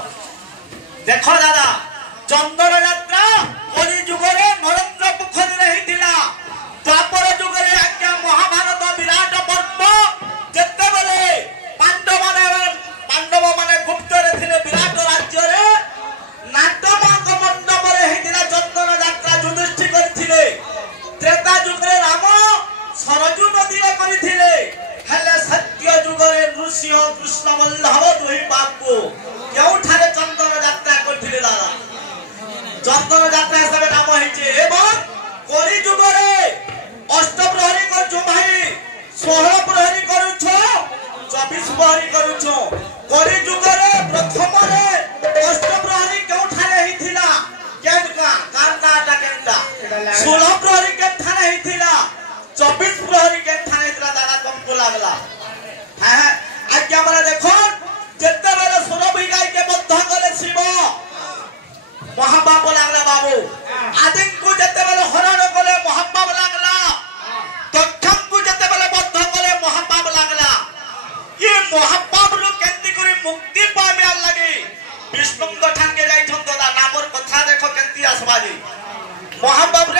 देखो दादा चंदन यात्रा कली जुगरे नरेंद्र पोखरी रहीतिला द्वापर जुगरे आज्ञा महाभारत विराट पर्व जेते बेले पांडव माने गुप्त रे थिले विराट राज्य रे नाटक मंडप रे हेतिला चंदन यात्रा युधिष्ठिर करथिले त्रेता जुगरे राम सरजू नदी रे करथिले हेले सत्य जुगरे नृसिंह कृष्ण बल्लभ दुई बापू केउठारे चंदन यात्रा करथिले दादा चंदन यात्रा हिसाब नाम होइचे एवं कली जुगरे अष्टप्रहरी करछु भाई 16 प्रहरी करूछो 24 प्रहरी करूछो कली जुगरे प्रथम रे अष्टप्रहरी केउठारे हिथिला केनका कर्नाटक केनका 16 प्रहरी केठारे हिथिला 24 प्रहरी केठारे हिथिला दादा तुमको लागला हां आज्ञा माने देखो जेते बेले सुरभिगाई के बद्ध करे शिव महापाप लागला बाबू आदि को जेते बेले हरण कले महापाप लागला तक्षम को जेते बेले बद्ध करे महापाप लागला ये महापाप रो केंती करी मुक्ति पामे लागि विष्णु को ठाके जाई छन दादा नामर कथा देखो केंती आसबाजी महापाप